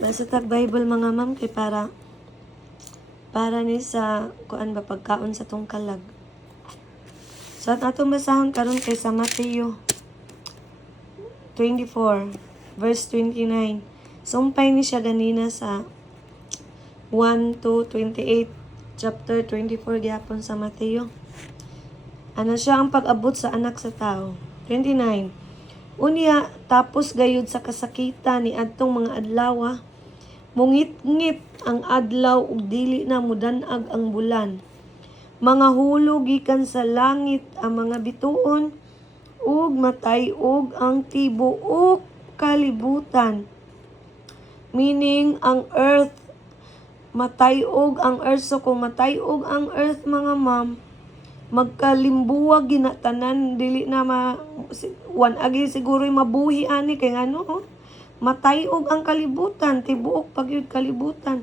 Basta tag Bible mga ma'am kay para ni sa kuan ba pagkaon sa tong kalag. So at atong basahon karon kay sa Mateo 24 verse 29. Sumpay ni siya ganina sa 1 to 28 chapter 24 gyapon sa Mateo. Ano siya ang pag-abot sa anak sa tao. 29. Unya tapos gayud sa kasakitan ni adtong mga adlaw, mungit-ngit ang adlaw ug dili na mudan-ag ang bulan. Mga hulog gikan sa langit ang mga bituon ug matay-og ang tibuok kalibutan. Meaning ang earth, matay-og ang earth. So kung matay-og ang earth mga ma'am, magkalimbuwag ginatanan dili na wan agi siguro mabuhi ani kay ano matay-og ang kalibutan, tibuok pagyud kalibutan.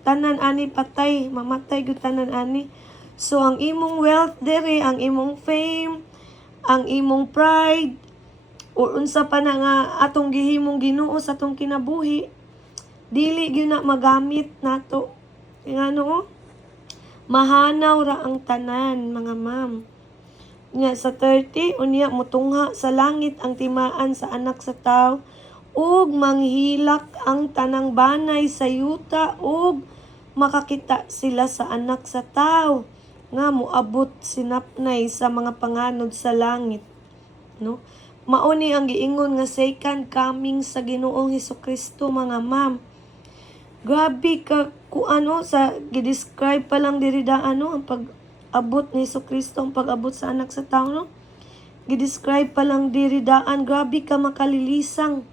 Tanan ani patay, mamatay gyud tanan ani. So ang imong wealth dere, ang imong fame, ang imong pride, o unsa pa na nga atong gihimong Ginoo sa atong kinabuhi, dili gyud na magamit nato. Kay ano mahanaw ra ang tanan mga ma'am. Nya sa 30 unya mutungha sa langit ang timaan sa anak sa tawo ug manghilak ang tanang banay sa yuta ug makakita sila sa anak sa tawo nga moabot sinapnay sa mga panganod sa langit, no? Mao ni ang giingon nga second coming sa Ginoong Hesukristo mga ma'am. Grabe ka kung ano sa gidescribe pa lang diri da ang pag-abot ni Hesukristo, ang pag-abot sa anak sa tawo, no? Gidescribe pa lang diri daan, grabe ka makalilisang.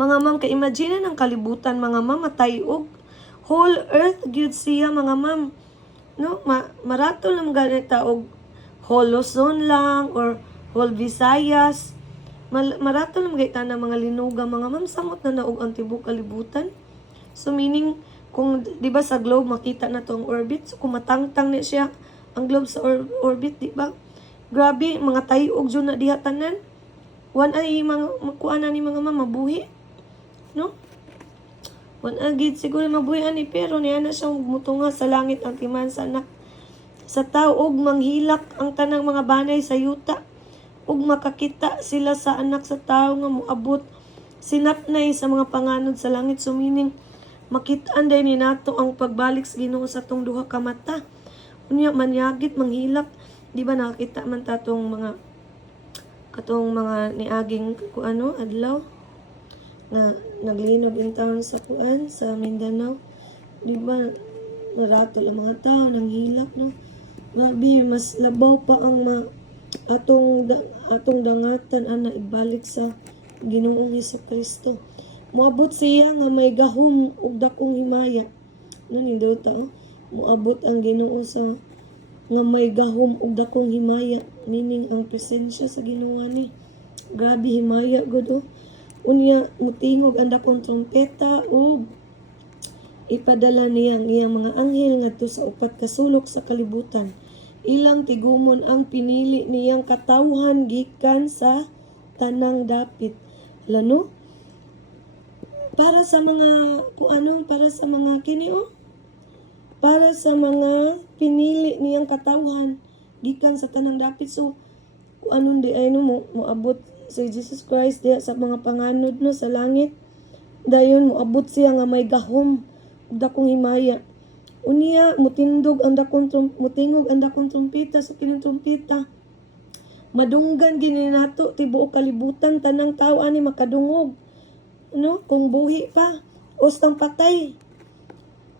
Mga ma'am, ka-imagine ang kalibutan mga ma'am, matayog. Whole earth gyud siya mga ma'am. No, marato lang ganita og whole Luzon lang or whole Visayas. Marato lang gayta na mga linuga mga ma'am, samot na naog ang tibuok kalibutan. So meaning kung di ba sa globe makita na to ang orbit, so kung matangtang ni siya ang globe sa orbit, di ba? Grabe mga tayog jud na diha tanan. Wan ay mga makuha na ni mga ma'am mabuhi, no? Wan agid siguro mabuhi ani, pero niya na siya mutunga sa langit ang timan sa anak sa tao ug manghilak ang tanang mga banay sa yuta ug makakita sila sa anak sa tao nga moabot sinapnay sa mga panganod sa langit. So meaning makit-an din ni nato ang pagbalik sa Ginoo sa tong duha ka mata. Unya manyagit manghilak, di ba nakita man tatong mga katong mga niaging kuano adlaw na naglinog in town sa kuan sa Mindanao, di ba naratol ang mga tao nang hilak, no? Grabe, mas labaw pa ang atong dangatan ana ibalik sa Ginoong Hesukristo. Moabot siya nga may gahom ug dakong himaya, no? Nindot ta moabot ang Ginoo sa nga may gahom ug dakong himaya, meaning ang presensya sa Ginoo ni grabe himaya gud. Unya mutingog ang dakong trompeta ug ipadala niya ang iyang mga anghel ngadto sa upat ka sulok sa kalibutan. Ilang tigumon ang pinili niyang katawhan gikan sa tanang dapit. Lano? Para sa mga para sa mga para sa mga pinili niyang katawhan gikan sa tanang dapit. So di ay moabot si Jesus Christ diya sa mga panganod, no, sa langit. Dayon moabot siya nga may gahom ug dakong himaya. Unya mutingog ang dakong trompeta. Sa kining trompeta madunggan gini nato tibuok kalibutan, tanang tawo ani makadungog, no? Kung buhi pa ostang patay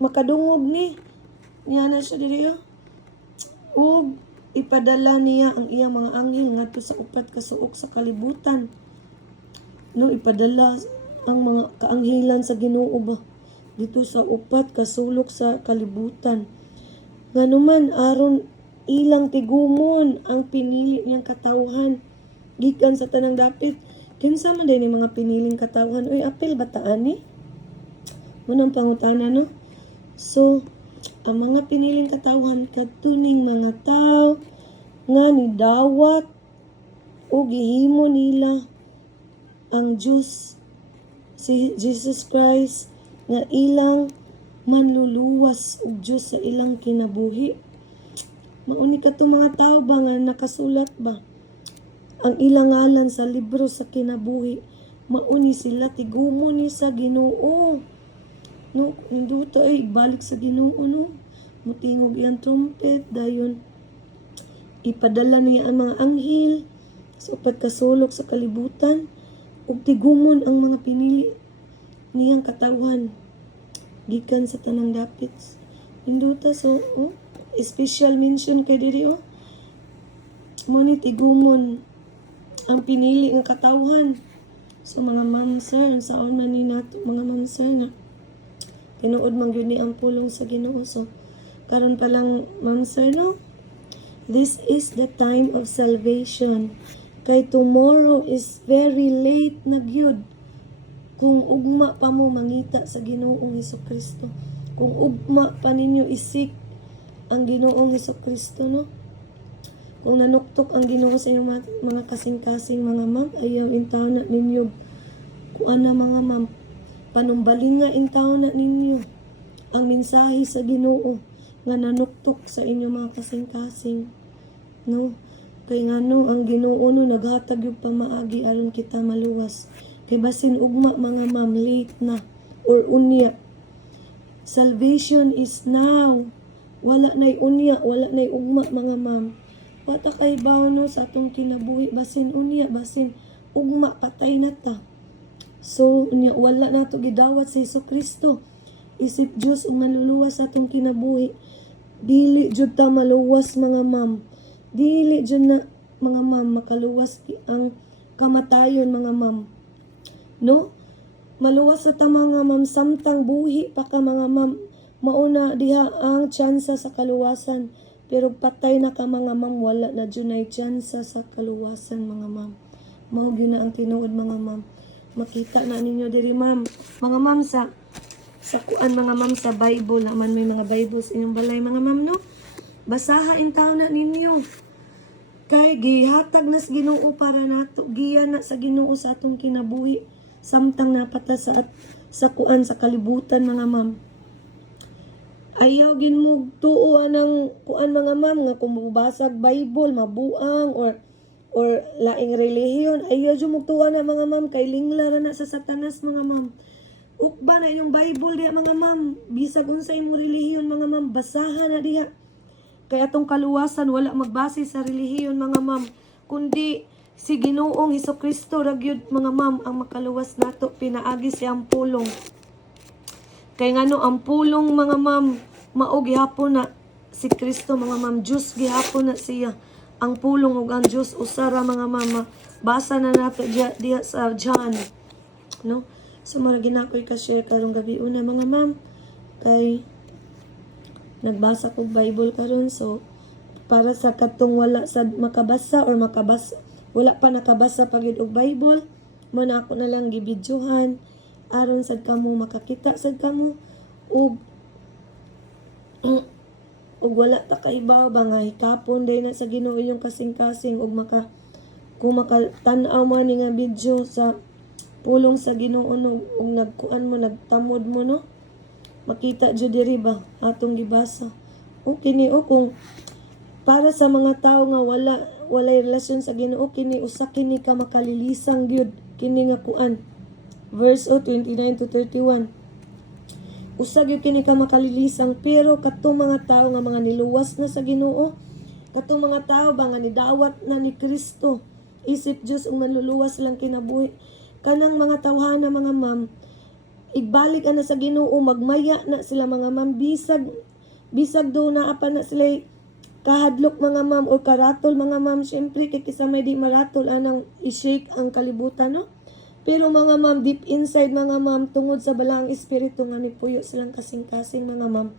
makadungog niya na siya diri, ug ipadala niya ang iyang mga anghel ngadto sa upat ka suok sa kalibutan, no? Ipadala ang mga kaanghelan sa Ginoo ba dito sa upat ka sulok sa kalibutan. Nganuman aron ilang tigumon ang pinili niyang katawhan gikan sa tanang dapit. Kinsa man din mga piniling katawhan? Uy, apel ba ta ani? Munang pangutana, no? So ang mga piniling katawhan katuning mga tao nga nidawat o gihimo nila ang Diyos si Jesus Christ nga ilang manluluwas og Diyos sa ilang kinabuhi. Mauni ka itong mga tao ba nga nakasulat ba ang ilang ngalan sa libro sa kinabuhi, mauni sila tigumon ni sa Ginoo. No, ninduta ay balik sa Ginoo no. Mutingog iyang trumpet dayon ipadala niya ang mga anghel sa pagkasulok sa kalibutan ug tigumon ang mga pinili niyang katawhan gikan sa tanang dapit. Ninduta so special mention kay diri mo ni tigumon ang pinili ng katawhan. So mga ma'am sir, saon man ni nato mga ma'am sir nga tinuod man gyud ni ang pulong sa Ginoo. So karon pa lang ma'am sir no, this is the time of salvation. Kay tomorrow is very late na gyud kung ugma pa mo mangita sa Ginoong Hesukristo. Kung ugma pa ninyo isik ang Ginoong Hesukristo no. Kung nanuktok ang Ginoo sa inyong mga kasing-kasing mga ma'am, ayaw intaw na ninyo. Kuan na mga ma'am, panumbalin nga intaw na ninyo ang mensahe sa Ginoo nga nanuktok sa inyong mga kasing-kasing. No? Kay nga no, ang Ginoo no, naghatag yung pamaagi aron kita maluwas. Kay basin ugma mga ma'am, late na or unya. Salvation is now. Wala na'y unya, wala na'y ugma mga ma'am. Wata kay no sa atong kinabuhi basin unya basin ugma patay na ta. So unya wala nato gidawat sa Hesukristo. Isip Dios ug maluluwas sa atong kinabuhi. Dili jud ta maluwas mga ma'am. Dili jud na mga ma'am makaluwas ang kamatayon mga ma'am. No? Maluwas sa ta mga ma'am samtang buhi pa ka mga ma'am. Mauna diha ang tsansa sa kaluwasan. Pero patay na ka mga ma'am, wala na dyan ay tsansa sa kaluwasan mga ma'am. Mao gyud na ang tinuod mga ma'am. Makita na ninyo diri ma'am. Mga ma'am sa kuan mga ma'am sa Bible, naman may mga Bibles inyong balay mga ma'am no. Basahain taon na ninyo. Kay gihatag na sa Ginoo para nato, giya na sa Ginoo sa atong kinabuhi. Samtang napata sa kuan sa kalibutan mga ma'am. Ayaw gin mo tuo ng kuan mga ma'am nga kung mabasag Bible mabuang or laing relihiyon, ayaw jud mo tuwa na mga ma'am kay lingla ra na sa Satanas mga ma'am. Ukba na yung Bible diha mga ma'am, bisag unsay mo relihiyon mga ma'am, basahan na diha. Kay atong kaluwasan wala magbase sa relihiyon mga ma'am, kundi si Ginoong Hesukristo ra gyud mga ma'am ang makaluwas nato, pinaagi siyang pulong. Kay ngano ang pulong mga ma'am mao gihapon na si Kristo mga ma'am, Diyos gihapon na siya. Ang pulong ug ang Diyos usara mga mama. Basa na nato diha sa John. No? So mura ginakoy ka share karong gabi una mga ma'am. Kay nagbasa ko Bible karon, so para sa katong wala sad makabasa or makabasa wala pa nakabasa pagid og Bible, mo na ako na lang gibidyohan aron sad kamo makakita sad kamo ug wala ta kaibaw ba nga hikapon day na sa Ginoo yung kasing-kasing ug kung makatan-aw man ni nga video sa pulong sa Ginoo no, ug nagkuan mo nagtamod mo no, makita jud diri ba atong gibasa. Okay ni kung para sa mga tao nga walay relasyon sa Ginoo, kini usa kini ka makalilisang gyud kini nga kuan. Verse 29 to 31. Usag yung kini ka makalilisang, pero katong mga tao nga mga niluwas na sa Ginoo, katong mga tao ba nga nidawat na ni Kristo, isip Diyos ang manluluwas lang kinabuhi. Kanang mga tawhana mga ma'am, ibalik na sa Ginoo, magmaya na sila mga ma'am, bisag do na apa na sila kahadlok mga ma'am o karatol mga ma'am. Syempre kay kisa may di maratol anang i-shake ang kalibutan no. Pero mga ma'am, deep inside mga ma'am, tungod sa balaang espiritu nga nipuyo silang kasing-kasing mga ma'am,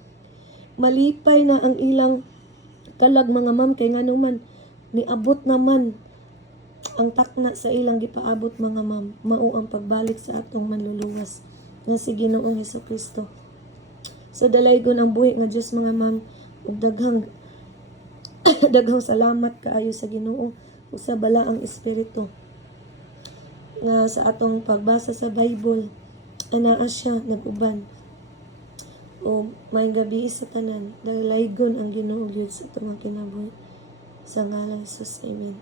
malipay na ang ilang kalag mga ma'am, kay nga naman niabot naman ang takna sa ilang gipaabot mga ma'am. Mao ang pagbalik sa atong manluluwas nga si Ginoong Hesukristo. So dalaygon ang buhi nga Dios mga ma'am, ug daghang salamat kaayo sa Ginoo ug sa balaang espiritu nga sa atong pagbasa sa Bible anaa siya nag-uban. O may gabi sa tanan, dahil laygon ang Ginoo gyud sa tumang kinabuhi. Sa ngalan sa Amen.